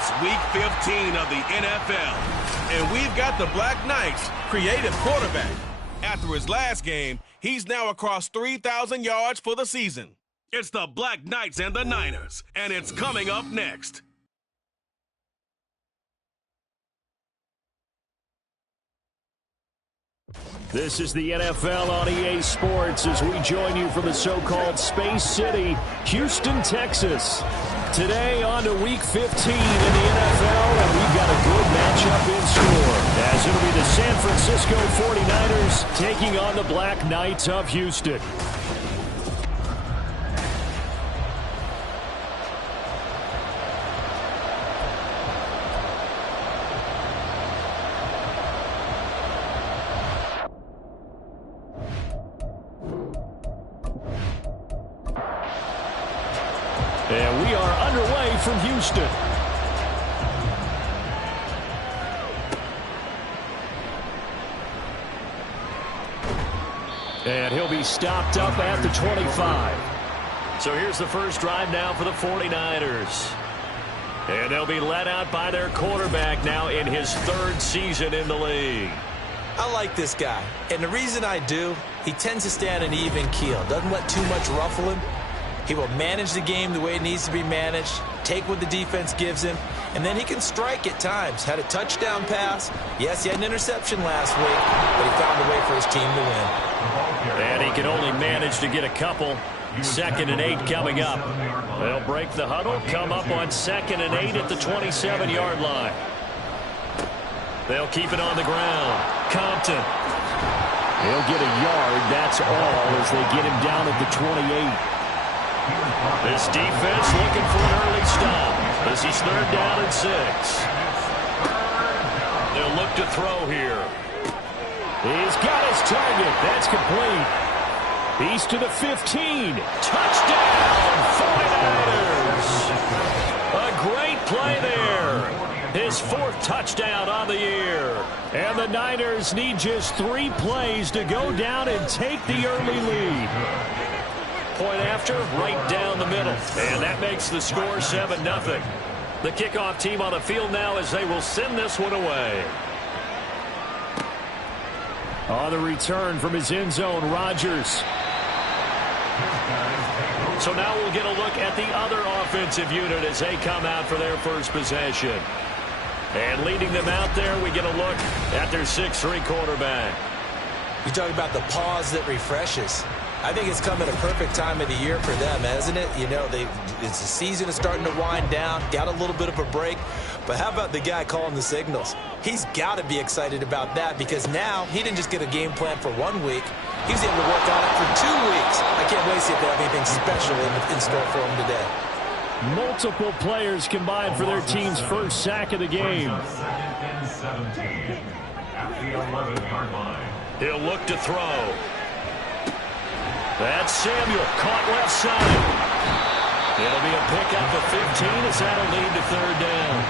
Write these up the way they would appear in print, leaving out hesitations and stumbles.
It's Week 15 of the NFL, and we've got the Black Knights' creative quarterback. After his last game, he's now across 3,000 yards for the season. It's the Black Knights and the Niners, and it's coming up next. This is the NFL on EA Sports as we join you from the so-called Space City, Houston, Texas. Today on to Week 15 in the NFL, and we've got a good matchup in store, as it'll be the San Francisco 49ers taking on the Black Knights of Houston. And we are underway from Houston. And he'll be stopped up at the 25. So here's the first drive now for the 49ers. And they'll be led out by their quarterback now in his third season in the league. I like this guy. And the reason I do, he tends to stay on an even keel. Doesn't let too much ruffle him. He will manage the game the way it needs to be managed, take what the defense gives him, and then he can strike at times. Had a touchdown pass. Yes, he had an interception last week, but he found a way for his team to win. And he can only manage to get a couple. 2nd and 8 coming up. They'll break the huddle, come up on 2nd and 8 at the 27-yard line. They'll keep it on the ground. Compton. He'll get a yard, that's all, as they get him down at the 28. This defense looking for an early stop. This is 3rd down and 6. They'll look to throw here. He's got his target. That's complete. He's to the 15. Touchdown, 49ers. A great play there. His 4th touchdown on the year. And the Niners need just 3 plays to go down and take the early lead. Point after, right down the middle. And that makes the score 7-0. The kickoff team on the field now as they will send this one away. On the return from his end zone, Rodgers. So now we'll get a look at the other offensive unit as they come out for their first possession. And leading them out there, we get a look at their 6'3" quarterback. You talk about the pause that refreshes. I think it's come at a perfect time of the year for them, hasn't it? You know, it's the season is starting to wind down, got a little bit of a break. But how about the guy calling the signals? He's got to be excited about that because now he didn't just get a game plan for 1 week. He was able to work on it for 2 weeks. I can't wait to see if they have anything special in store for him today. Multiple players combined for their team's first sack of the game. He'll look to throw. That's Samuel, caught left side. It'll be a pickup of 15 as that'll lead to 3rd down.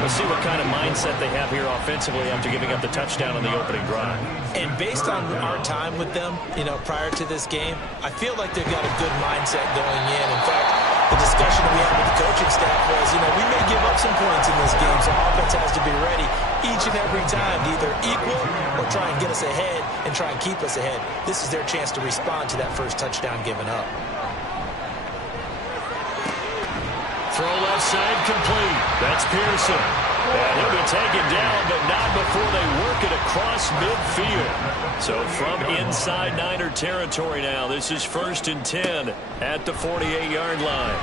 Let's see what kind of mindset they have here offensively after giving up the touchdown on the opening drive. And based on our time with them, you know, prior to this game, I feel like they've got a good mindset going in. In fact, the discussion we had with the coaching staff was, you know, we may give up some points in this game, so offense has to be ready each and every time to either equal or try and get us ahead and try and keep us ahead. This is their chance to respond to that first touchdown given up. Throw left side complete. That's Pearson. And he'll be taken down, but not before they work it across midfield. So from inside Niner territory now, this is 1st and 10 at the 48-yard line.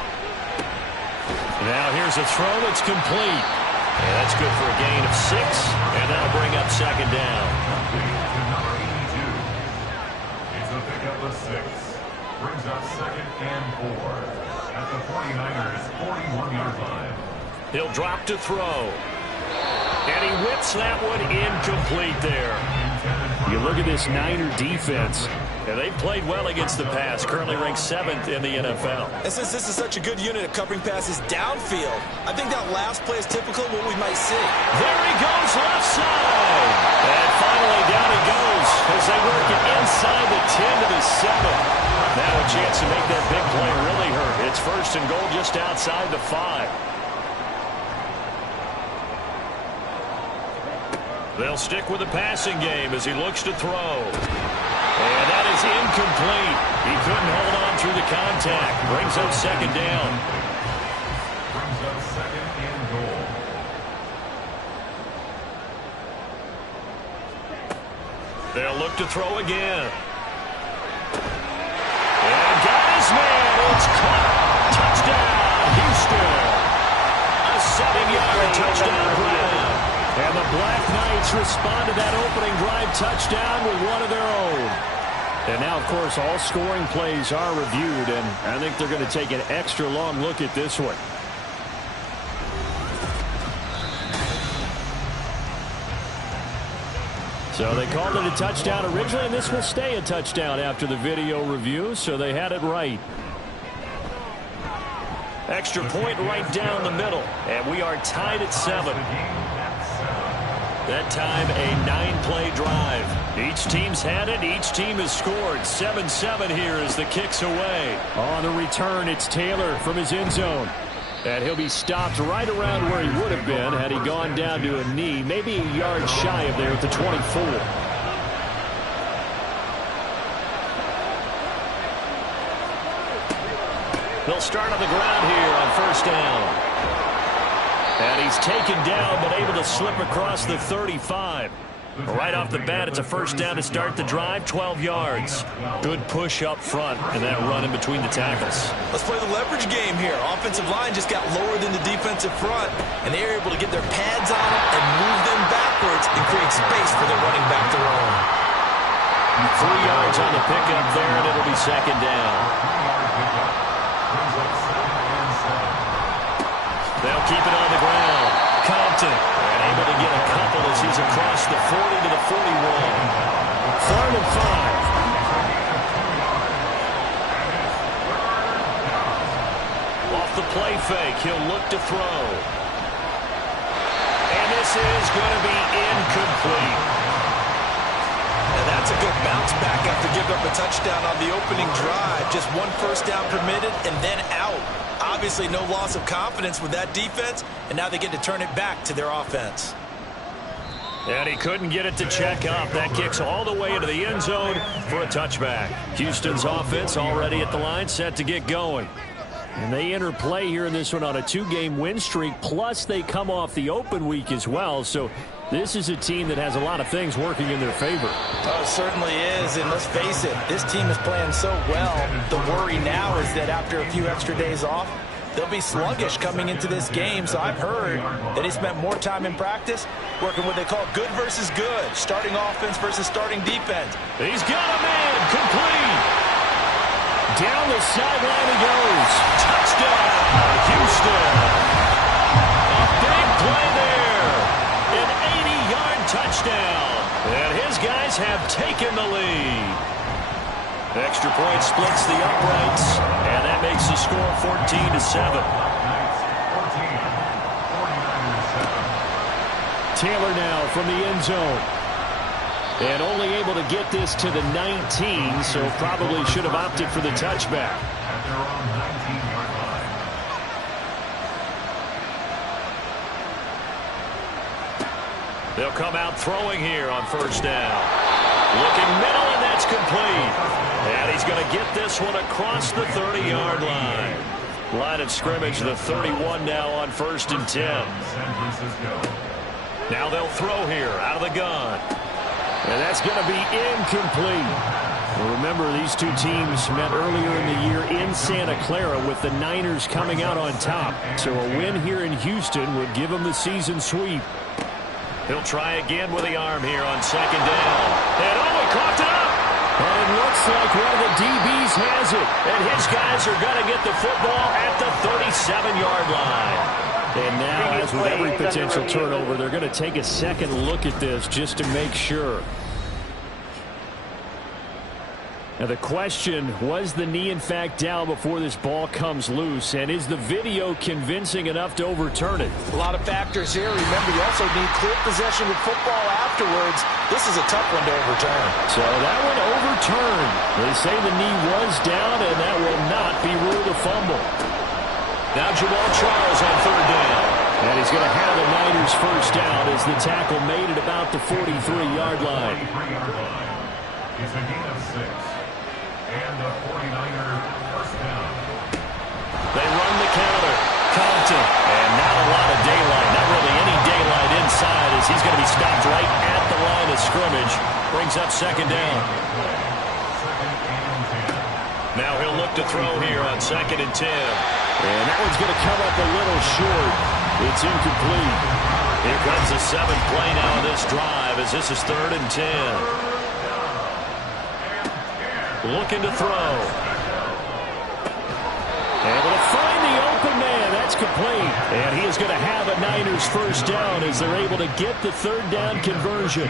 Now here's a throw that's complete. And that's good for a gain of 6, and that'll bring up 2nd down. It's a pickup of 6. Brings up 2nd and 4 at the 49ers 41-yard line. He'll drop to throw. And he whips that one incomplete there. You look at this Niner defense, and they've played well against the pass, currently ranked 7th in the NFL. And since this is such a good unit of covering passes downfield, I think that last play is typical of what we might see. There he goes, left side. And finally down he goes as they work it inside the 10 to the 7. Now a chance to make that big play really hurt. It's 1st and goal just outside the 5. They'll stick with the passing game as he looks to throw. And that is incomplete. He couldn't hold on through the contact. Brings up second down. Brings up second and goal. They'll look to throw again. And got his man. It's caught. Touchdown, Houston. A 7-yard touchdown grab. And the Black Knights respond to that opening drive touchdown with one of their own. And now, of course, all scoring plays are reviewed, and I think they're going to take an extra long look at this one. So they called it a touchdown originally, and this will stay a touchdown after the video review, so they had it right. Extra point right down the middle, and we are tied at 7. That time, a 9-play drive. Each team's had it. Each team has scored. 7-7 here as the kick's away. On the return, it's Taylor from his end zone. And he'll be stopped right around where he would have been had he gone down to a knee, maybe a yard shy of there at the 24. They'll start on the ground here on first down. And he's taken down, but able to slip across the 35. Right off the bat, it's a first down to start the drive, 12 yards. Good push up front, and that run in between the tackles. Let's play the leverage game here. Offensive line just got lower than the defensive front, and they were able to get their pads on them and move them backwards and create space for their running back to roam. 3 yards on the pickup there, and it'll be second down. They'll keep it on the ground. Compton, and able to get a couple as he's across the 40 to the 41. 3rd and 5. Off the play fake, he'll look to throw. And this is going to be incomplete. And that's a good bounce back after giving up a touchdown on the opening drive. Just one first down permitted and then out. Obviously no loss of confidence with that defense, and now they get to turn it back to their offense. And he couldn't get it to check up. That kicks all the way into the end zone for a touchback. Houston's offense already at the line, set to get going. And they enter play here in this one on a 2-game win streak, plus they come off the open week as well. So this is a team that has a lot of things working in their favor. Oh, it certainly is, and let's face it, this team is playing so well. The worry now is that after a few extra days off, they'll be sluggish coming into this game. So I've heard that he spent more time in practice working what they call good versus good, starting offense versus starting defense. He's got a man, complete. Down the sideline he goes. Touchdown, Houston. A big play there. An 80-yard touchdown. And his guys have taken the lead. Extra point splits the uprights. And that makes the score 14-7. Taylor now from the end zone. And only able to get this to the 19, so probably should have opted for the touchback. They'll come out throwing here on first down. Looking middle, and that's complete. And he's going to get this one across the 30-yard line. Line of scrimmage, the 31 now on 1st and 10. Now they'll throw here out of the gun. And that's going to be incomplete. Well, remember, these two teams met earlier in the year in Santa Clara with the Niners coming out on top. So a win here in Houston would give them the season sweep. He'll try again with the arm here on second down. And he coughed it up. And it looks like one of the DBs has it. And his guys are going to get the football at the 37-yard line. And now, as with every potential turnover, they're going to take a second look at this just to make sure. Now the question, was the knee in fact down before this ball comes loose? And is the video convincing enough to overturn it? A lot of factors here. Remember, you also need clear possession with football afterwards. This is a tough one to overturn. So that one overturned. They say the knee was down, and that will not be ruled a fumble. Now Jamal Charles on third down. And he's going to have the Niners first down as the tackle made at about the 43-yard line. It's a gain of 6. And the 49ers first down. They run the counter. Compton. And not a lot of daylight. Not really any daylight inside as he's going to be stopped right at the line of scrimmage. Brings up second down. Now he'll look to throw here on 2nd and 10. And that one's going to come up a little short. It's incomplete. Here comes the 7th play now on this drive as this is 3rd and 10. Looking to throw. Able to find the open man. That's complete. And he is going to have a Niners first down as they're able to get the 3rd down conversion.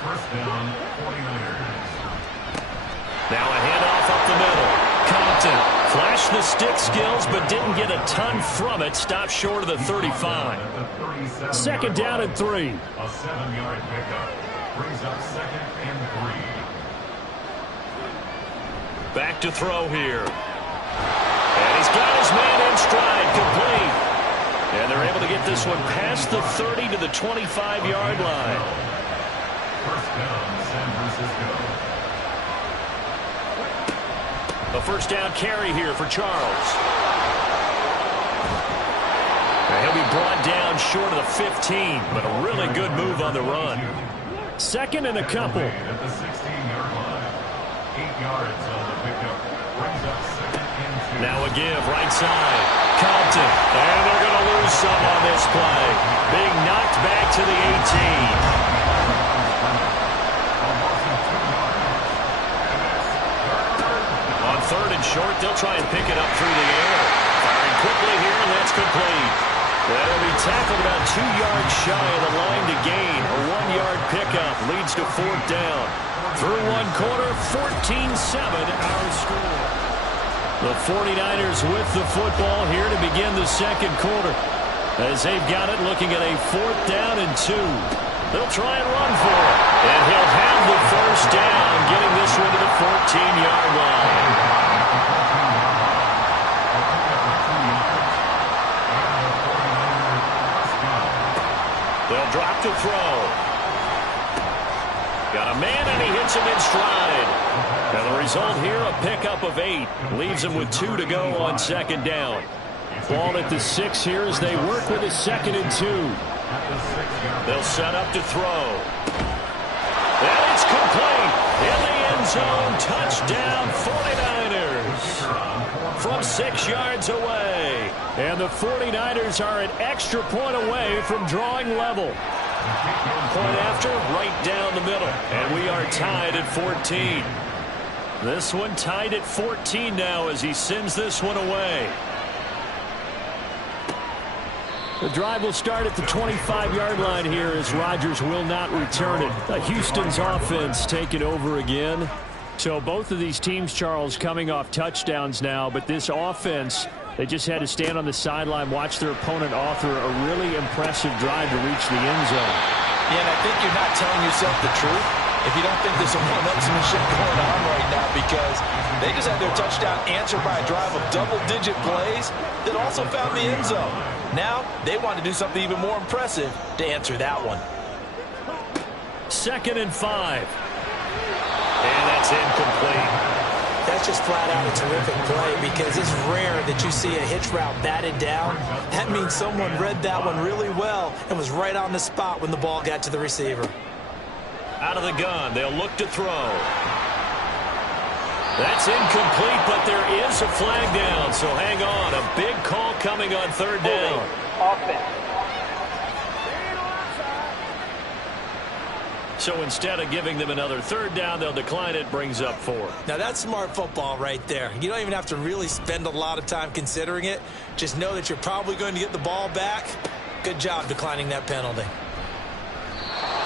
First down, 49ers. Now a handoff up the middle. Compton flashed the stick skills but didn't get a ton from it. Stopped short of the 35. 2nd down and 3. A 7-yard pickup. Brings up 2nd and 3. Back to throw here. And he's got his man in stride, complete. And they're able to get this one past the 30 to the 25-yard line. First down, San Francisco. A first down carry here for Charles. And he'll be brought down short of the 15, but a really good move on the run. 2nd and a couple. At the 16-yard line. 8 yards on the pickup. Brings up 2nd and 2. Now a give, right side. Compton. And they're going to lose some on this play. Being knocked back to the 18. On 3rd and short, they'll try and pick it up through the air. Firing quickly here, and that's complete. That'll be tackled about 2 yards shy of the line to gain. A 1-yard pickup leads to 4th down. Through 1 quarter, 14-7 our score. The 49ers with the football here to begin the 2nd quarter. As they've got it, looking at a 4th down and 2. They'll try and run for it. And he'll have the first down, getting this one to the 14-yard line. They'll drop to throw. Got a man, and he hits him in stride. And the result here, a pickup of 8. Leaves him with 2 to go on 2nd down. Ball at the 6 here as they work with a 2nd and 2. They'll set up to throw. And it's complete. In the end zone, touchdown 49ers. From 6 yards away. And the 49ers are an extra point away from drawing level. Point after, right down the middle. And we are tied at 14. This one tied at 14 now as he sends this one away. The drive will start at the 25-yard line here as Rodgers will not return it. Houston's offense taking over again. So both of these teams, Charles, coming off touchdowns now, but this offense, they just had to stand on the sideline, watch their opponent author a really impressive drive to reach the end zone. Yeah, and I think you're not telling yourself the truth if you don't think there's some one-upsmanship going on right now, because they just had their touchdown answered by a drive of double-digit plays that also found the end zone. Now, they want to do something even more impressive to answer that one. 2nd and 5. And that's incomplete. That's just flat out a terrific play, because it's rare that you see a hitch route batted down. That means someone read that one really well and was right on the spot when the ball got to the receiver. Out of the gun, they'll look to throw. That's incomplete, but there is a flag down, so hang on. A big call coming on 3rd down. Offense. So instead of giving them another 3rd down, they'll decline it. Brings up 4. Now that's smart football right there. You don't even have to really spend a lot of time considering it. Just know that you're probably going to get the ball back. Good job declining that penalty.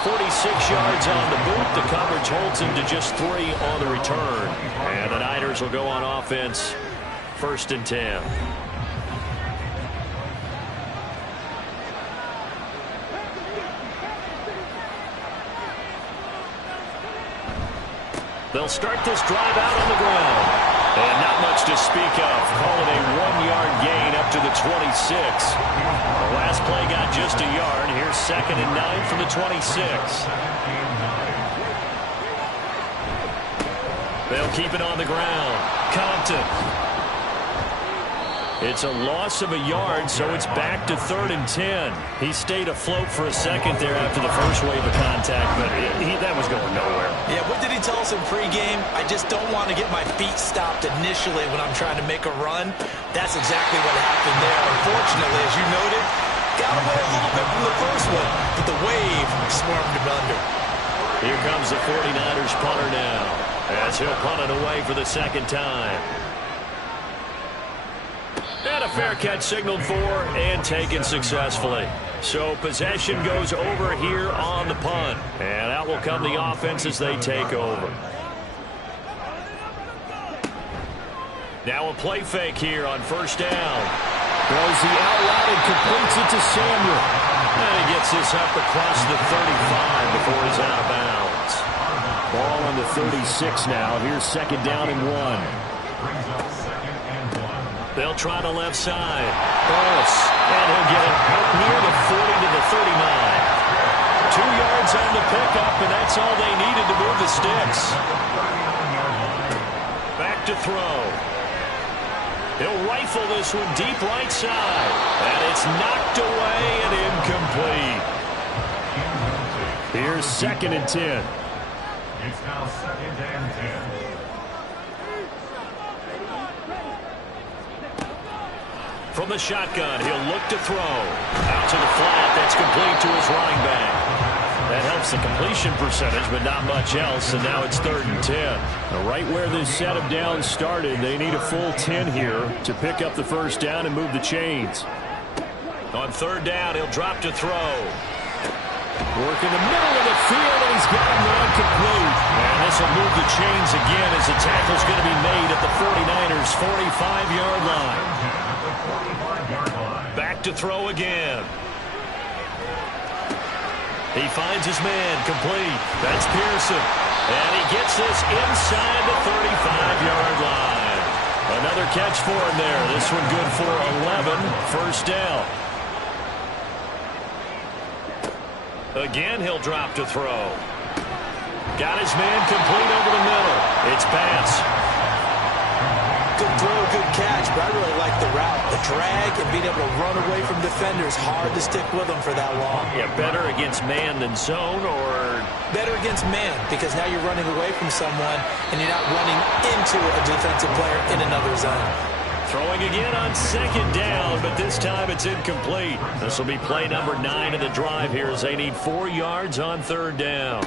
46 yards on the boot. The coverage holds him to just 3 on the return. And the Niners will go on offense. 1st and 10. They'll start this drive out on the ground. And not much to speak of. Call it a 1-yard gain up to the 26. The last play got just a yard. Here's 2nd and 9 from the 26. They'll keep it on the ground. Compton. It's a loss of a yard, so it's back to 3rd and 10. He stayed afloat for a second there after the first wave of contact, but that was going nowhere. Yeah, what did he tell us in pregame? I just don't want to get my feet stopped initially when I'm trying to make a run. That's exactly what happened there. Unfortunately, as you noted, got away a little bit from the first one, but the wave swarmed him under. Here comes the 49ers punter now, as he'll punt it away for the 2nd time. And a fair catch signaled for and taken successfully. So possession goes over here on the punt. And out will come the offense as they take over. Now a play fake here on 1st down. Throws the out route and completes it to Samuel. And he gets this up across the 35 before he's out of bounds. Ball on the 36 now. Here's 2nd down and 1. They'll try the left side. Burris. And he'll get it out near the 40 to the 39. 2 yards on the pickup, and that's all they needed to move the sticks. Back to throw. He'll rifle this one deep right side. And it's knocked away and incomplete. Here's 2nd and 10. It's now 2nd and 10. From the shotgun, he'll look to throw. Out to the flat, that's complete to his running back. That helps the completion percentage, but not much else, and now it's 3rd and 10. Right where this set of downs started, they need a full 10 here to pick up the 1st down and move the chains. On 3rd down, he'll drop to throw. Work in the middle of the field, and he's got him there complete. And this will move the chains again as the tackle's going to be made at the 49ers' 45-yard line. Back to throw again. He finds his man complete. That's Pearson. And he gets this inside the 35-yard line. Another catch for him there. This one good for 11. 1st down. Again, he'll drop to throw. Got his man complete over the middle. It's pass. Good throw, good catch, but I really like the route. The drag and being able to run away from defenders, hard to stick with them for that long. Yeah, better against man than zone, or? Better against man, because now you're running away from someone and you're not running into a defensive player in another zone. Throwing again on 2nd down, but this time it's incomplete. This will be play number 9 of the drive here as they need 4 yards on 3rd down.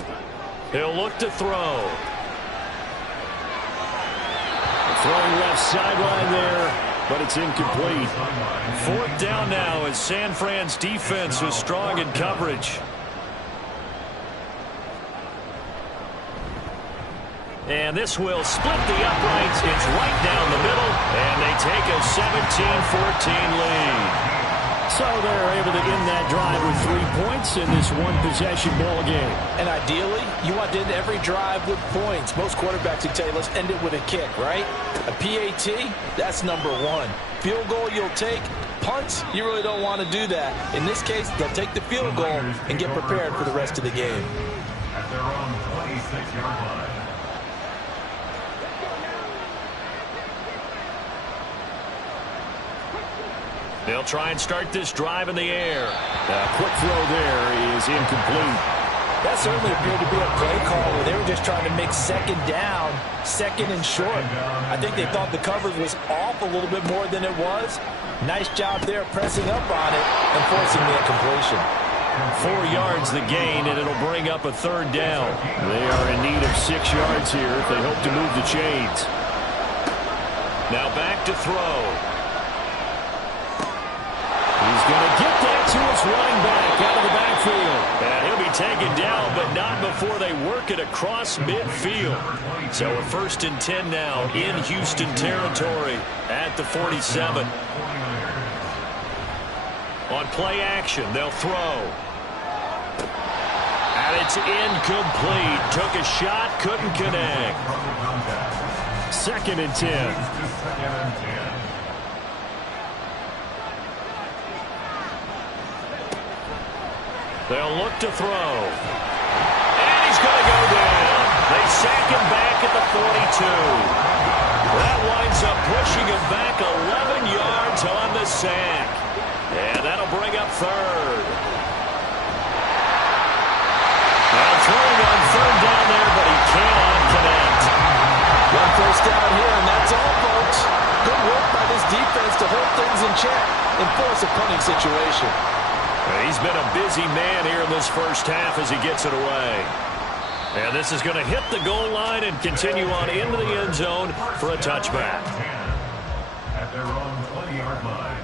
He'll look to throw. Throwing left sideline there, but it's incomplete. 4th down now as San Fran's defense was strong in coverage. And this will split the uprights. It's right down the middle, and they take a 17-14 lead. So they're able to end that drive with 3 points in this one-possession ball game. And ideally, you want to end every drive with points. Most quarterbacks would tell you, let's end it with a kick, right? A PAT, that's number 1. Field goal you'll take. Punts, you really don't want to do that. In this case, they'll take the field goal and get prepared for the rest of the game. At their own 26-yard line. They'll try and start this drive in the air. A quick throw there is incomplete. That certainly appeared to be a play call where they were just trying to make 2nd down, 2nd and short. I think they thought the coverage was off a little bit more than it was. Nice job there pressing up on it and forcing the incompletion. 4 yards the gain, and it'll bring up a 3rd down. They are in need of 6 yards here if they hope to move the chains. Now back to throw. He's going to get that to his running back out of the backfield. And he'll be taken down, but not before they work it across midfield. So a 1st and 10 now in Houston territory at the 47. On play action, they'll throw. Out And it's incomplete. Took a shot, couldn't connect. 2nd and 10. They'll look to throw. And he's going to go down. They sack him back at the 42. That winds up pushing him back 11 yards on the sack. And that'll bring up 3rd. Now throwing on 3rd down there, but he cannot connect. One first down here, and that's all, folks. Good work by this defense to hold things in check and force a punting situation. He's been a busy man here in this first half as he gets it away. And this is going to hit the goal line and continue on into the end zone for a touchback. At their own 20-yard line.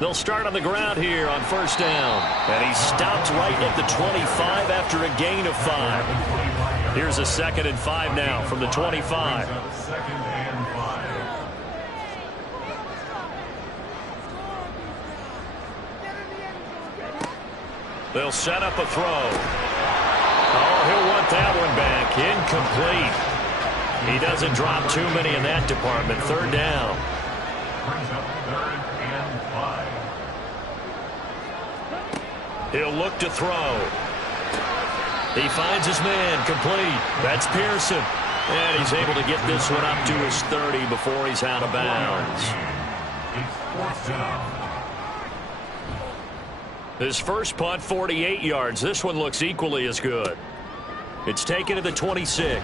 They'll start on the ground here on 1st down. And he stopped right at the 25 after a gain of 5. Here's a 2nd and 5 now from the 25. 2nd and 5. They'll set up a throw. Oh, he'll want that one back. Incomplete. He doesn't drop too many in that department. 3rd down. Brings up 3rd and 5. He'll look to throw. He finds his man. Complete. That's Pearson. And he's able to get this one up to his 30 before he's out of bounds. It's 4th down. His first punt, 48 yards. This one looks equally as good. It's taken to the 26. We'll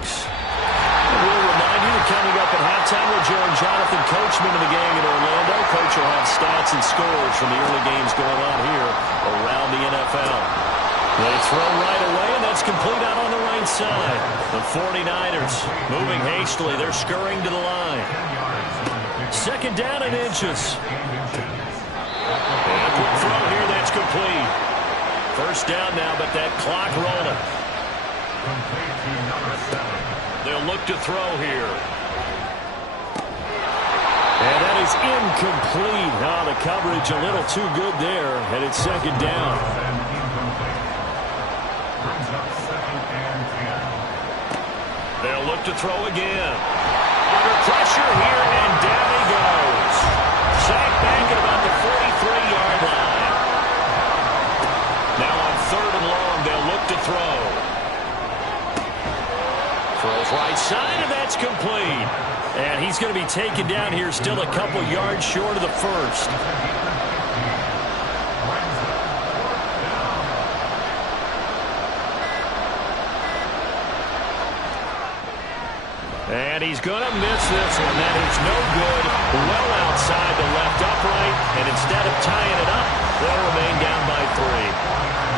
remind you that coming up at halftime, we'll join Jonathan Coachman of the gang in Orlando. Coach will have stats and scores from the early games going on here around the NFL. They throw right away, and that's complete out on the right side. The 49ers moving hastily. They're scurrying to the line. 2nd down and inches. And a quick throw here, that's complete. 1st down now, but that clock rolling. Complete to number 7. They'll look to throw here. And that is incomplete. Oh, the coverage a little too good there, and it's 2nd down. Brings up 2nd and 10. They'll look to throw again. Under pressure here, and down he goes. Sacked back at about the 43-yard line. Now on 3rd and long, they'll look to throw. Throws right side, and that's complete. And he's going to be taken down here, still a couple yards short of the 1st. And he's going to miss this one. That is no good. Well outside the left upright. And instead of tying it up, they'll remain down by 3.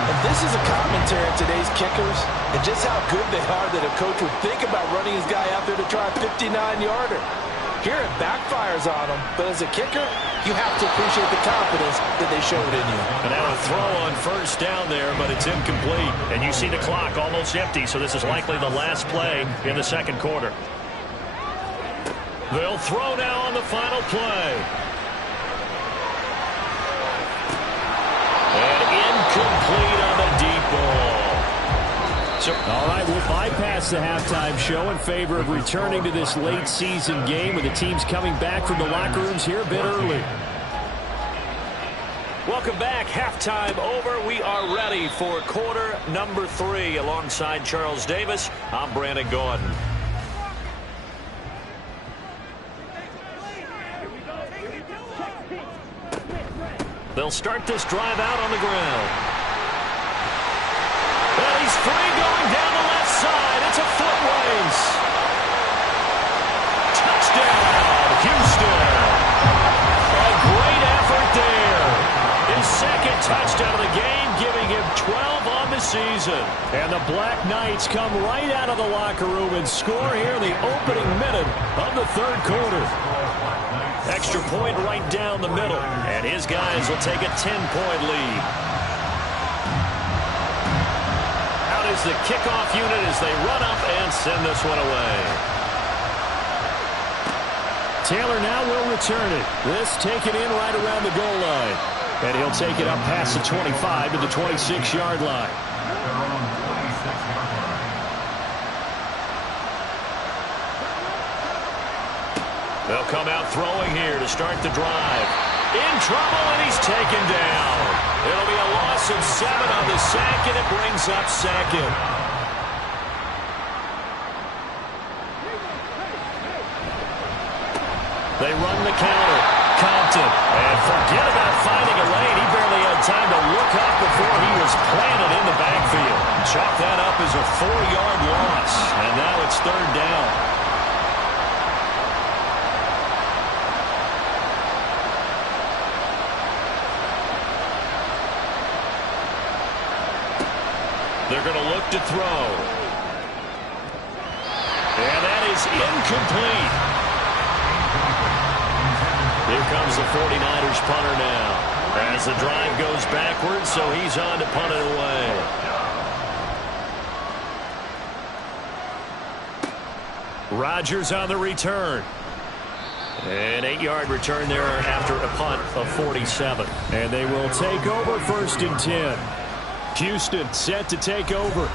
And this is a commentary on today's kickers and just how good they are that a coach would think about running his guy out there to try a 59-yarder. Here it backfires on him, but as a kicker, you have to appreciate the confidence that they showed in you. And now a throw on 1st down there, but it's incomplete. And you see the clock almost empty, so this is likely the last play in the 2nd quarter. They'll throw now on the final play. And incomplete on the deep ball. So, all right, we'll bypass the halftime show in favor of returning to this late season game with the teams coming back from the locker rooms here a bit early. Welcome back. Halftime over. We are ready for quarter number 3 alongside Charles Davis. I'm Brandon Gordon. They'll start this drive out on the ground. And he's free going down the left side. It's a foot race. Touchdown, Houston. A great effort there. His 2nd touchdown of the game, giving him 12 on the season. And the Black Knights come right out of the locker room and score here in the opening minute of the 3rd quarter. Extra point right down the middle, and his guys will take a 10-point lead. Out is the kickoff unit as they run up and send this one away. Taylor now will return it. This taken in right around the goal line. And he'll take it up past the 25 to the 26-yard line. They'll come out throwing here to start the drive. In trouble, and he's taken down. It'll be a loss of 7 on the sack, and it brings up second. They run the counter. Compton. And forget about finding a lane. He barely had time to look up before he was planted in the backfield. Chalk that up as a 4-yard loss. And now it's 3rd down. They're going to look to throw. And that is incomplete. Here comes the 49ers punter now. As the drive goes backwards, so he's on to punt it away. Rodgers on the return. An 8-yard return there after a punt of 47. And they will take over 1st and 10. Houston set to take over.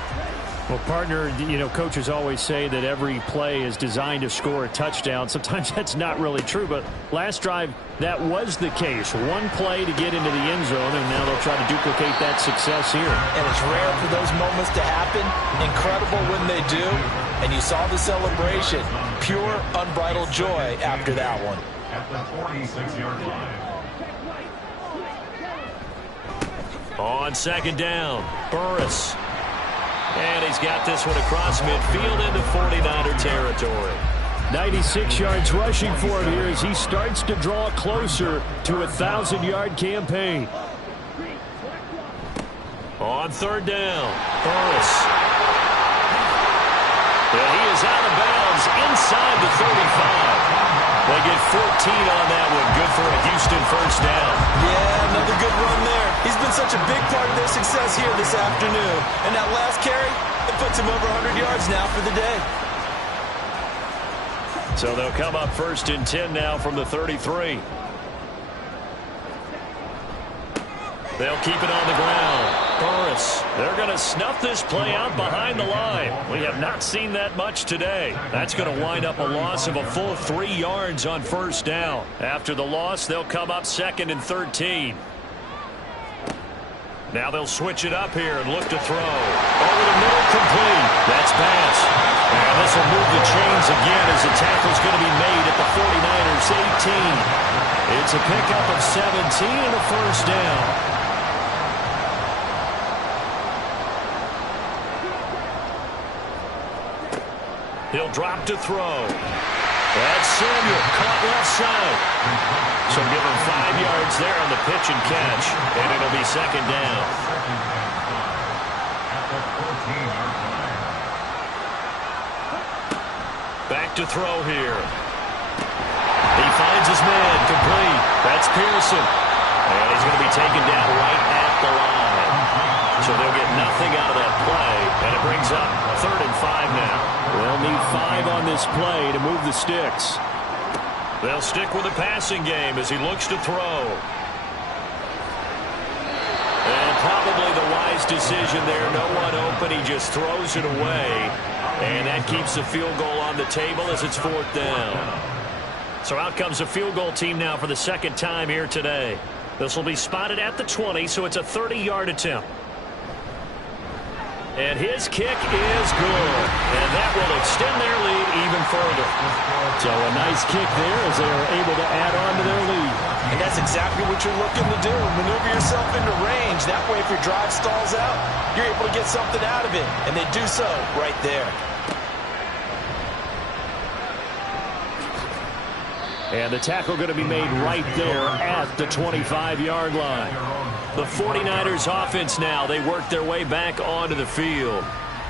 Well, partner, coaches always say that every play is designed to score a touchdown. Sometimes that's not really true, but last drive, that was the case. One play to get into the end zone, and now they'll try to duplicate that success here. And it's rare for those moments to happen. Incredible when they do. And you saw the celebration. Pure, unbridled joy after that one. At the 46-yard line. On 2nd down, Burris. And he's got this one across midfield into 49er territory. 96 yards rushing for him here as he starts to draw closer to a 1,000-yard campaign. On 3rd down, Burris. And he is out of bounds inside the 35. They get 14 on that one. Good for a Houston 1st down. Yeah, another good run there. He's been such a big part of their success here this afternoon. And that last carry, it puts him over 100 yards now for the day. So they'll come up 1st and 10 now from the 33. They'll keep it on the ground. Burris. They're going to snuff this play out behind the line. We have not seen that much today. That's going to wind up a loss of a full 3 yards on 1st down. After the loss, they'll come up 2nd and 13. Now they'll switch it up here and look to throw. Over the middle, complete. That's Bass. And this will move the chains again as the tackle's going to be made at the 49ers 18. It's a pickup of 17 and a 1st down. He'll drop to throw. That's Samuel, caught left side. So give him 5 yards there on the pitch and catch, and it'll be 2nd down. Back to throw here. He finds his man, complete. That's Pearson. And he's going to be taken down right at the line. So they'll get nothing out of that play, and it brings up 3rd and 5 now. They'll need 5 on this play to move the sticks. They'll stick with the passing game as he looks to throw. And probably the wise decision there. No one open. He just throws it away. And that keeps the field goal on the table as it's 4th down. So out comes the field goal team now for the 2nd time here today. This will be spotted at the 20, so it's a 30-yard attempt. And his kick is good. And that will extend their lead even further. So a nice kick there as they are able to add on to their lead. And that's exactly what you're looking to do. Maneuver yourself into range. That way, if your drive stalls out, you're able to get something out of it. And they do so right there. And the tackle going to be made right there at the 25-yard line. The 49ers offense now, they work their way back onto the field.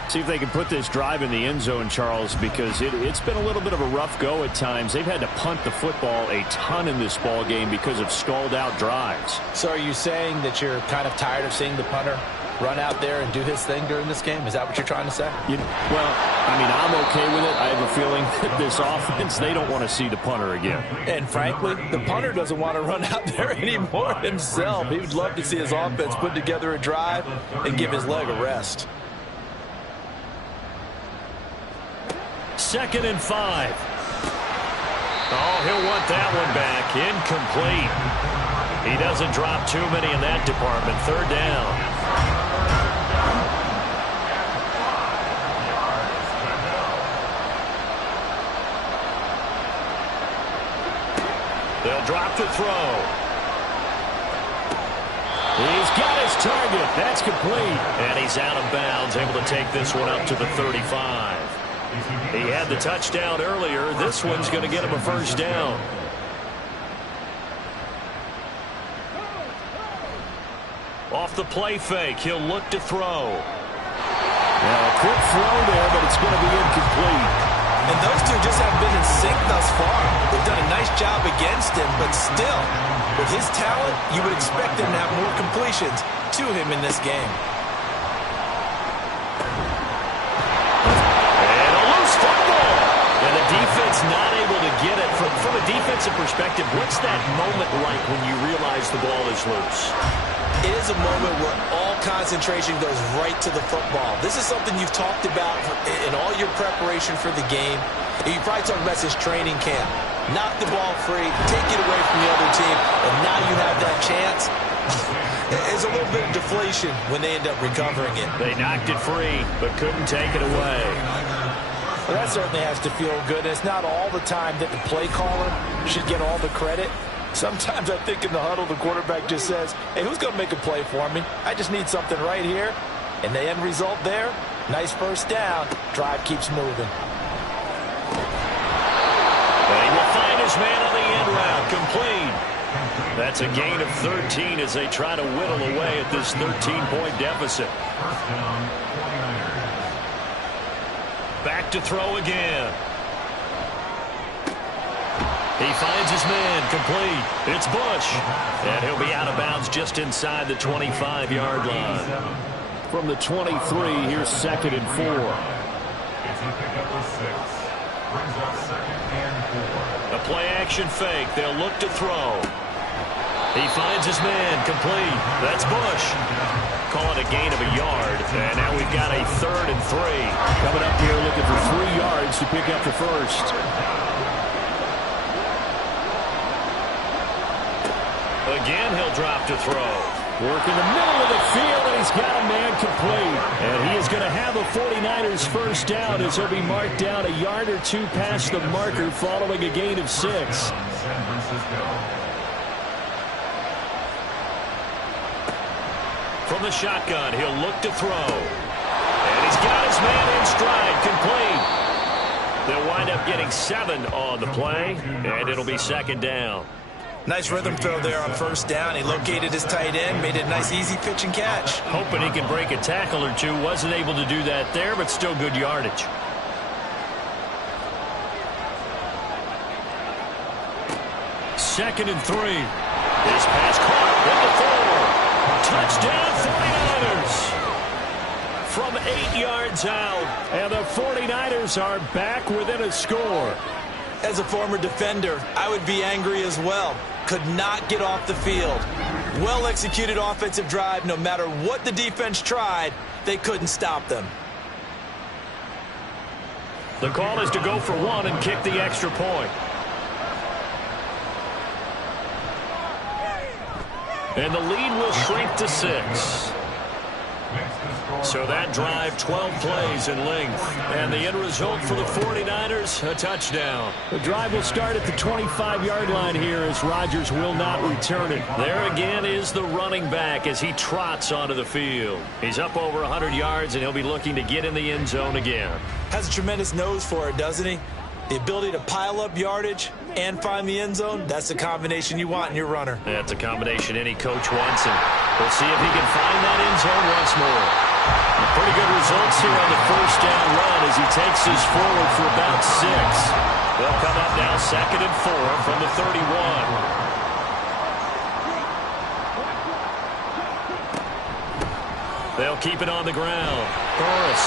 See if they can put this drive in the end zone, Charles, because it's been a little bit of a rough go at times. They've had to punt the football a ton in this ball game because of stalled out drives. So are you saying that you're kind of tired of seeing the punter run out there and do his thing during this game? Is that what you're trying to say? Well, I mean, I'm okay with it. I have a feeling that this offense, they don't want to see the punter again. And frankly, the punter doesn't want to run out there anymore himself. He would love to see his offense put together a drive and give his leg a rest. 2nd and 5. Oh, he'll want that one back. Incomplete. He doesn't drop too many in that department. 3rd down. They'll drop to throw. He's got his target. That's complete. And he's out of bounds, able to take this one up to the 35. He had the touchdown earlier. This one's going to get him a 1st down. Off the play fake, he'll look to throw. Now, a quick throw there, but it's going to be incomplete. And those two just haven't been in sync thus far. They've done a nice job against him, but still, with his talent, you would expect him to have more completions to him in this game. And a loose football. And the defense not able to get it. From a defensive perspective, what's that moment like when you realize the ball is loose? It is a moment where all concentration goes right to the football. This is something you've talked about in all your preparation for the game. You probably talked about since training camp. Knock the ball free, take it away from the other team, and now you have that chance. There's a little bit of deflation when they end up recovering it. They knocked it free, but couldn't take it away. Well, that certainly has to feel good. It's not all the time that the play caller should get all the credit. Sometimes I think in the huddle, the quarterback just says, hey, who's going to make a play for me? I just need something right here. And the end result there, nice 1st down. Drive keeps moving. And he will find his man on the end route, complete. That's a gain of 13 as they try to whittle away at this 13-point deficit. Back to throw again. He finds his man, complete. It's Bush. And he'll be out of bounds just inside the 25-yard line. From the 23, here's 2nd and 4. A play-action fake. They'll look to throw. He finds his man, complete. That's Bush. Call it a gain of a yard. And now we've got a 3rd and 3. Coming up here looking for 3 yards to pick up the 1st. Again, he'll drop to throw. Work in the middle of the field, and he's got a man complete. And he is going to have a 49ers 1st down as he'll be marked down a yard or 2 past the marker following a gain of 6. From the shotgun, he'll look to throw. And he's got his man in stride, complete. They'll wind up getting 7 on the play, and it'll be 2nd down. Nice rhythm throw there on 1st down. He located his tight end, made it a nice easy pitch and catch. Hoping he can break a tackle or 2. Wasn't able to do that there, but still good yardage. Second and 3. This pass caught at the 4. Touchdown 49ers. From 8 yards out. And the 49ers are back within a score. As a former defender, I would be angry as well. Could not get off the field. Well-executed offensive drive. No matter what the defense tried, they couldn't stop them. The call is to go for 1 and kick the extra point. And the lead will shrink to 6. So that drive, 12 plays in length. And the end result for the 49ers, a touchdown. The drive will start at the 25-yard line here as Rodgers will not return it. There again is the running back as he trots onto the field. He's up over 100 yards, and he'll be looking to get in the end zone again. Has a tremendous nose for it, doesn't he? The ability to pile up yardage and find the end zone, that's the combination you want in your runner. That's a combination any coach wants, and we'll see if he can find that end zone once more. Pretty good results here on the 1st down run as he takes this forward for about 6. They'll come up now 2nd and 4 from the 31. They'll keep it on the ground. Burris.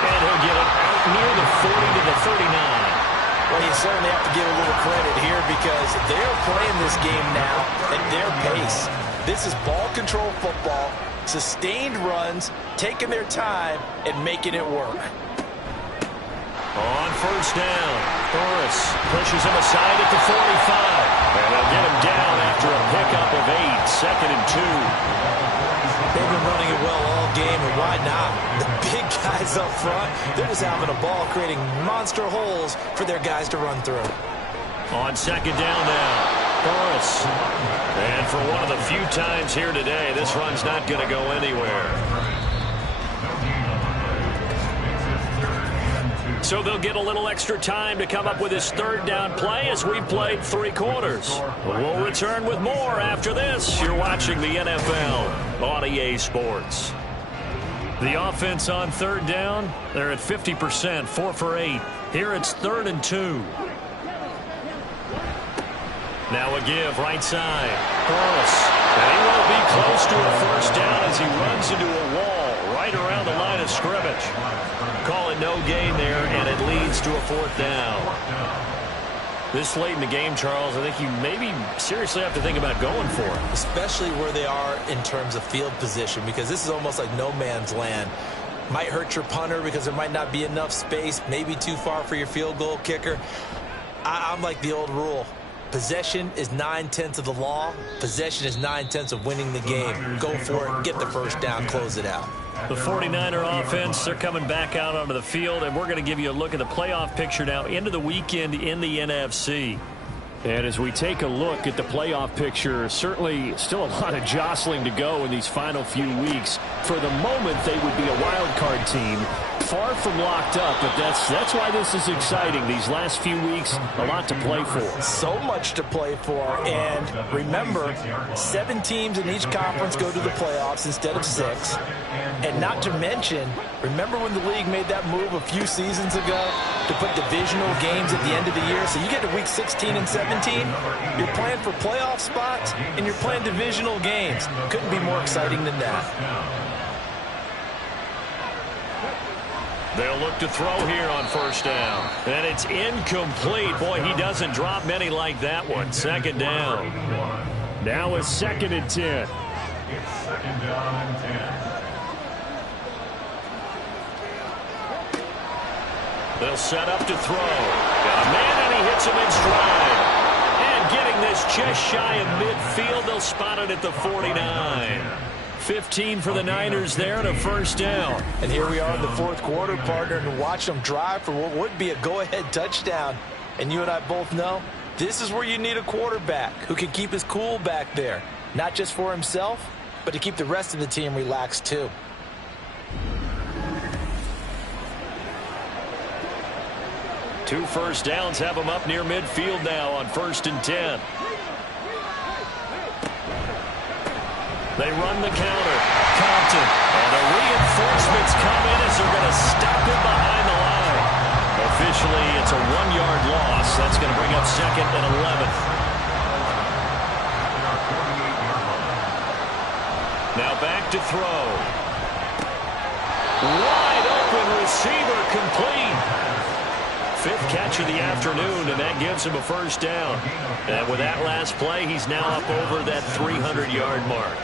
And he'll get it out near the 40 to the 39. Well, you certainly have to give a little credit here because they're playing this game now at their pace. This is ball control football, sustained runs, taking their time, and making it work. On first down, Burris pushes him aside at the 45. And they'll get him down after a pickup of 8, 2nd and 2. They've been running it well all game, and why not? The big guys up front, they're just having a ball, creating monster holes for their guys to run through. On second down now, Burris. And for one of the few times here today, this run's not going to go anywhere. So they'll get a little extra time to come up with his third down play as we've played 3 quarters. We'll return with more after this. You're watching the NFL on EA Sports. The offense on third down, they're at 50%, 4 for 8. Here it's 3rd and 2. Now a give right side. Burris. And he won't be close to a first down as he runs into a wall right around the line of scrimmage. Call it no gain there, and it leads to a 4th down. This late in the game, Charles, I think you maybe seriously have to think about going for it. Especially where they are in terms of field position, because this is almost like no man's land. Might hurt your punter because there might not be enough space, maybe too far for your field goal kicker. I'm like the old rule. Possession is 9/10 of the law. Possession is 9/10 of winning the game. Go for it, get the first down, close it out. The 49er offense, they're coming back out onto the field, and we're going to give you a look at the playoff picture now into the weekend in the NFC. And as we take a look at the playoff picture, certainly still a lot of jostling to go in these final few weeks. For the moment, they would be a wild card team, far from locked up, but that's why this is exciting. These last few weeks, a lot to play for. So much to play for, and remember, 7 teams in each conference go to the playoffs instead of 6. And not to mention, remember when the league made that move a few seasons ago to put divisional games at the end of the year? So you get to week 16 and 17, you're playing for playoff spots, and you're playing divisional games. Couldn't be more exciting than that. They'll look to throw here on first down. And it's incomplete. Boy, he doesn't drop many like that one. 2nd down. Now it's 2nd and 10. It's 2nd down and 10. They'll set up to throw. Got a man, and he hits him in stride. And getting this just shy of midfield, they'll spot it at the 49. 15 for the Niners there and a first down. And here we are in the 4th quarter, partner, and watch them drive for what would be a go-ahead touchdown. And you and I both know this is where you need a quarterback who can keep his cool back there, not just for himself, but to keep the rest of the team relaxed too. Two first downs have them up near midfield now on 1st and 10. They run the counter. Compton. And the reinforcements come in as they're going to stop him behind the line. Officially, it's a 1-yard loss. That's going to bring up 2nd and 11. Now back to throw. Wide open receiver complete. 5th catch of the afternoon, and that gives him a first down. And with that last play, he's now up over that 300-yard mark.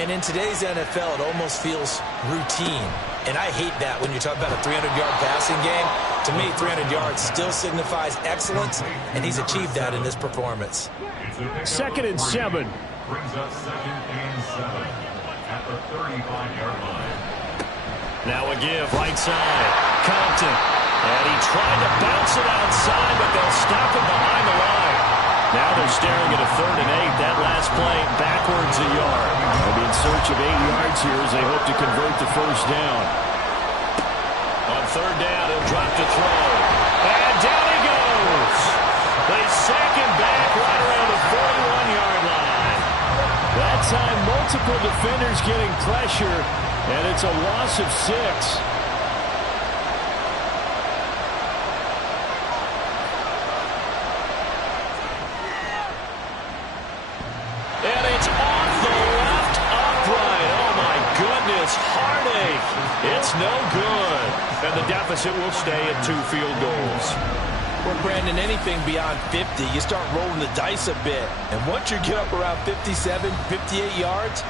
And in today's NFL, it almost feels routine. And I hate that when you talk about a 300-yard passing game. To me, 300 yards still signifies excellence, and he's achieved that in this performance. 2nd and 7. Brings up 2nd and 7 at the 35-yard line. Now a give right side. Compton. And he tried to bounce it outside, but they'll stop him behind the line. Now they're staring at a 3rd and 8. That last play backwards a yard. They'll be in search of 8 yards here as they hope to convert the first down. On 3rd down, he'll drop to throw. And down he goes. They sack him back right around the 41-yard line. That time, multiple defenders getting pressure, and it's a loss of 6. And it's off the left upright. Oh, my goodness. Heartache. deficit will stay at 2 field goals. Well, Brandon, anything beyond 50, you start rolling the dice a bit. And once you get up around 57, 58 yards,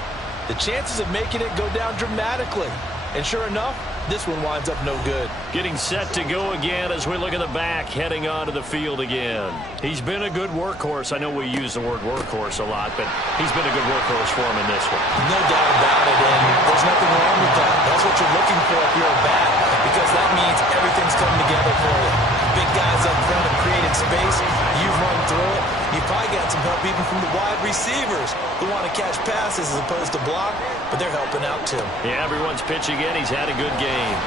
the chances of making it go down dramatically. And sure enough, this one winds up no good. Getting set to go again as we look at the back, heading onto the field again. He's been a good workhorse. I know we use the word workhorse a lot, but he's been a good workhorse for him in this one. No doubt about it, and there's nothing wrong with that. That's what you're looking for if you're a back, because that means everything's coming together for you. Big guys up front have created space. You've run through it. You've probably got some help even from the wide receivers who want to catch passes as opposed to block, but they're helping out too. Yeah, everyone's pitching in. He's had a good game.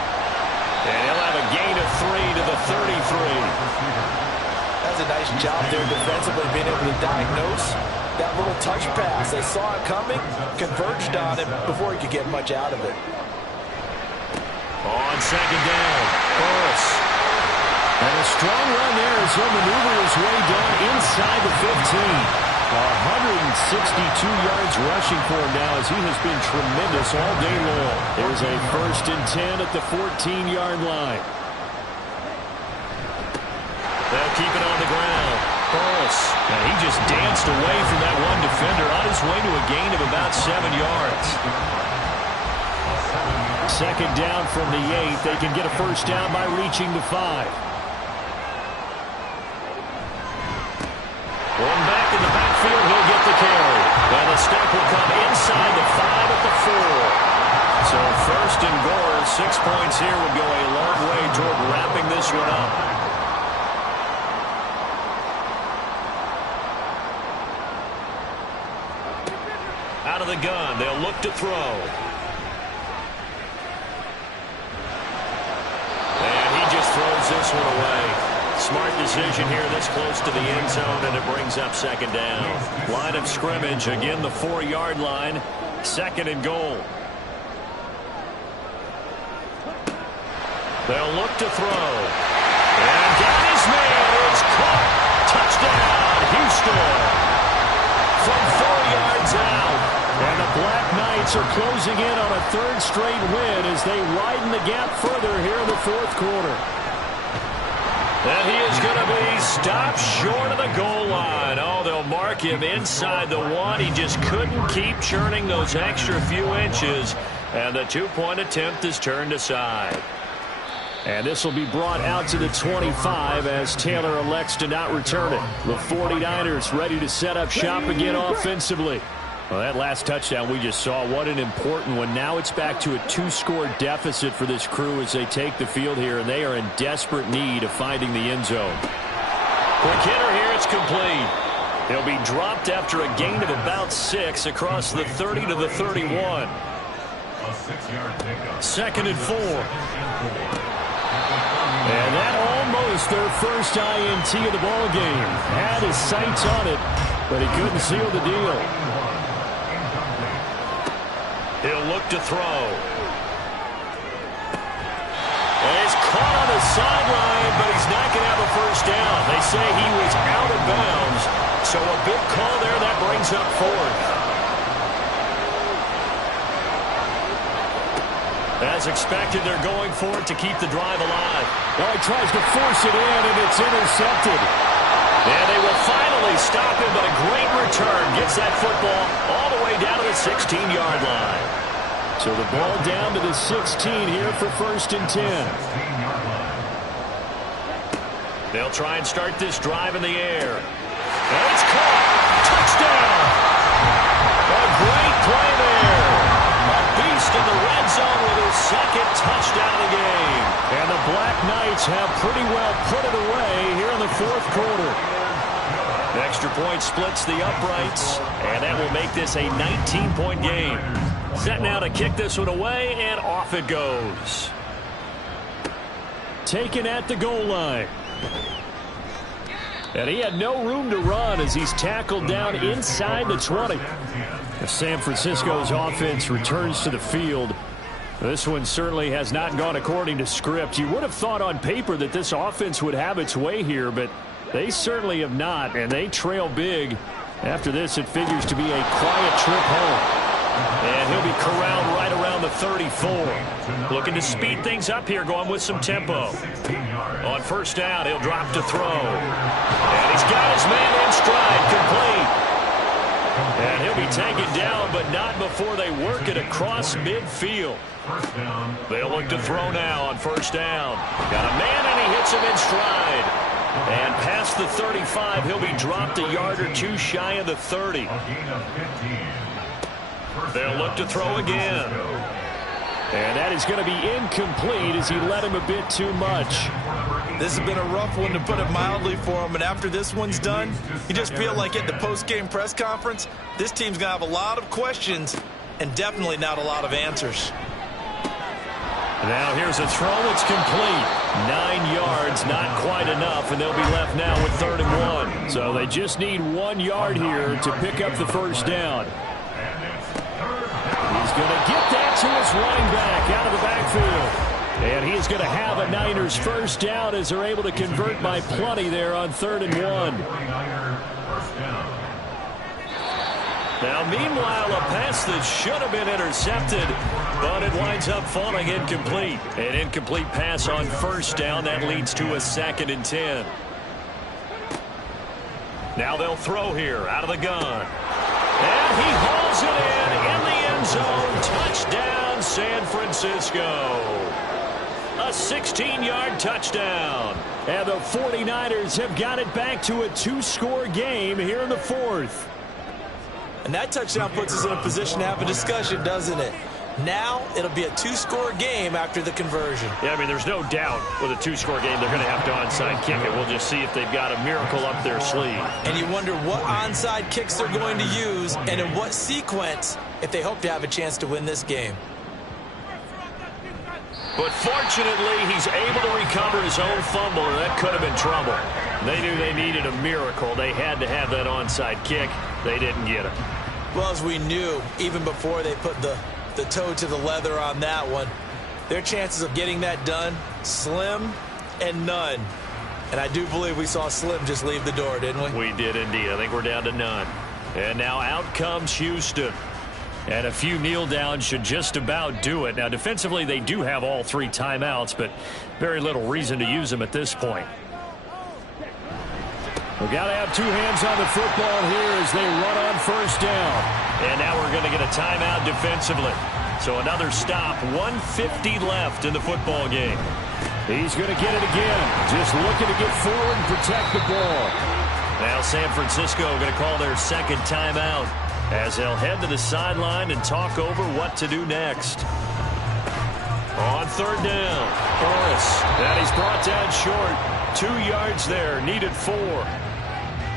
And he'll have a gain of 3 to the 33. That's a nice job there defensively, being able to diagnose that little touch pass. They saw it coming, converged on it before he could get much out of it. On second down, Burris. And a strong run there as he'll maneuver his way down inside the 15. 162 yards rushing for him now as he has been tremendous all day long. There's a 1st and 10 at the 14-yard line. They'll keep it on the ground. Burris. And he just danced away from that one defender on his way to a gain of about 7 yards. Second down from the 8. They can get a 1st down by reaching the 5. One back in the backfield, he'll get the carry. And the stop will come inside the 5 at the 4. So 1st and goal, 6 points here would go a long way toward wrapping this one up. Out of the gun, they'll look to throw. And he just throws this one away. Smart decision here this close to the end zone, and it brings up 2nd down. Line of scrimmage, again the 4-yard line, 2nd and goal. They'll look to throw. And got his man. It's caught. Touchdown, Houston. From 4 yards out. And the Black Knights are closing in on a 3rd straight win as they widen the gap further here in the 4th quarter. And he is going to be stopped short of the goal line. Oh, they'll mark him inside the 1. He just couldn't keep churning those extra few inches. And the 2-point attempt is turned aside. And this will be brought out to the 25 as Taylor elects to not return it. The 49ers ready to set up shop again offensively. Well, that last touchdown we just saw, what an important one. Now it's back to a 2-score deficit for this crew as they take the field here, and they are in desperate need of finding the end zone. Quick hitter here, it's complete. He'll be dropped after a gain of about 6 across the 30 to the 31. 2nd and 4. And that almost their first INT of the ball game. Had his sights on it, but he couldn't seal the deal. He'll look to throw. And he's caught on the sideline, but he's not going to have a 1st down. They say he was out of bounds, so a big call there. That brings up 4th. As expected, they're going for it to keep the drive alive. Well, he tries to force it in, and it's intercepted. And they will finally stop him, but a great return gets that football all the way down to the 16-yard line. So the ball down to the 16 here for 1st and 10. They'll try and start this drive in the air. And it's caught. Touchdown. A great play there. A beast in the red zone with his 2nd touchdown of the game. And the Black Knights have pretty well put it away here in the 4th quarter. The extra point splits the uprights, and that will make this a 19-point game. Set now to kick this one away, and off it goes. Taken at the goal line. And he had no room to run as he's tackled down inside the 20. San Francisco's offense returns to the field. This one certainly has not gone according to script. You would have thought on paper that this offense would have its way here, but they certainly have not, and they trail big. After this, it figures to be a quiet trip home. And he'll be corralled right around the the 34. Looking to speed things up here, going with some tempo. On first down, he'll drop to throw. And he's got his man in stride, complete. And he'll be taken down, but not before they work it across midfield. They'll look to throw now on first down. Got a man, and he hits him in stride. And past the 35, he'll be dropped a yard or two shy of the 30. They'll look to throw again. And that is going to be incomplete as he let him a bit too much. This has been a rough one, to put it mildly, for him. And after this one's done, you just feel like at the post-game press conference, this team's going to have a lot of questions and definitely not a lot of answers. Now here's a throw. It's complete. 9 yards, not quite enough, and they'll be left now with 3rd and 1. So they just need 1 yard here to pick up the first down. He's going to get that to his running back out of the backfield. And he's going to have a Niners first down as they're able to convert by plenty there on 3rd and 1. Now, meanwhile, a pass that should have been intercepted, but it winds up falling incomplete. An incomplete pass on first down. That leads to a 2nd and 10. Now they'll throw here out of the gun. And he hauls it in the end zone. Touchdown, San Francisco. A 16-yard touchdown. And the 49ers have got it back to a 2-score game here in the 4th. And that touchdown puts us in a position to have a discussion, doesn't it? Now it'll be a 2-score game after the conversion. Yeah, I mean, there's no doubt with a 2-score game they're going to have to onside kick it. We'll just see if they've got a miracle up their sleeve. And you wonder what onside kicks they're going to use and in what sequence if they hope to have a chance to win this game. But fortunately, he's able to recover his own fumble, or that could have been trouble. They knew they needed a miracle. They had to have that onside kick. They didn't get it. Well, as we knew, even before they put the toe to the leather on that one, their chances of getting that done, slim and none. And I do believe we saw Slim just leave the door, didn't we? We did indeed. I think we're down to none. And now out comes Houston. And a few kneel downs should just about do it. Now, defensively, they do have all 3 timeouts, but very little reason to use them at this point. We've got to have 2 hands on the football here as they run on first down. And now we're going to get a timeout defensively. So another stop, 1:50 left in the football game. He's going to get it again. Just looking to get forward and protect the ball. Now San Francisco going to call their 2nd timeout as they'll head to the sideline and talk over what to do next. On 3rd down, Morris. And he's brought down short. 2 yards there, needed 4.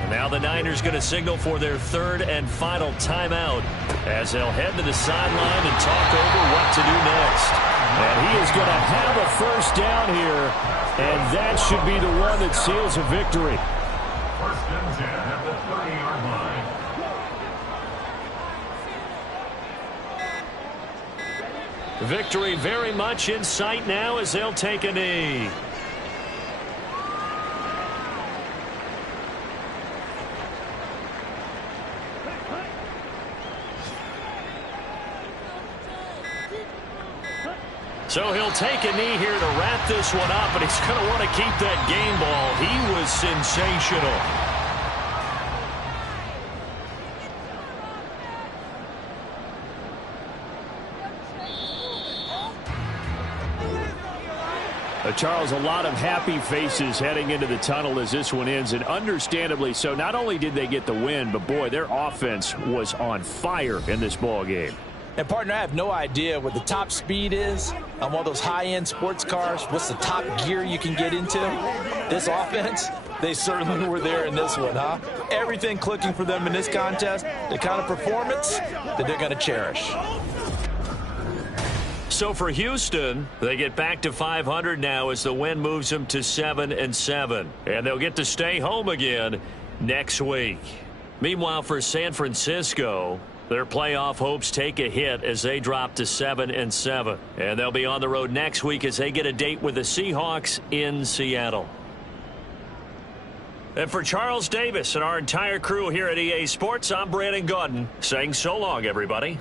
And now the Niners going to signal for their 3rd and final timeout as they'll head to the sideline and talk over what to do next. And he is going to have a first down here, and that should be the one that seals a victory. 1st and 10 at the 30-yard line. Victory very much in sight now as they'll take a knee. So he'll take a knee here to wrap this one up, and he's going to want to keep that game ball. He was sensational. Charles, a lot of happy faces heading into the tunnel as this one ends, and understandably so. Not only did they get the win, but boy, their offense was on fire in this ball game. And, partner, I have no idea what the top speed is on one of those high-end sports cars. What's the top gear you can get into? This offense, they certainly were there in this one, huh? Everything clicking for them in this contest, the kind of performance that they're going to cherish. So for Houston, they get back to 500 now as the win moves them to 7-7. And they'll get to stay home again next week. Meanwhile, for San Francisco, their playoff hopes take a hit as they drop to 7-7. And they'll be on the road next week as they get a date with the Seahawks in Seattle. And for Charles Davis and our entire crew here at EA Sports, I'm Brandon Gaudin saying so long, everybody.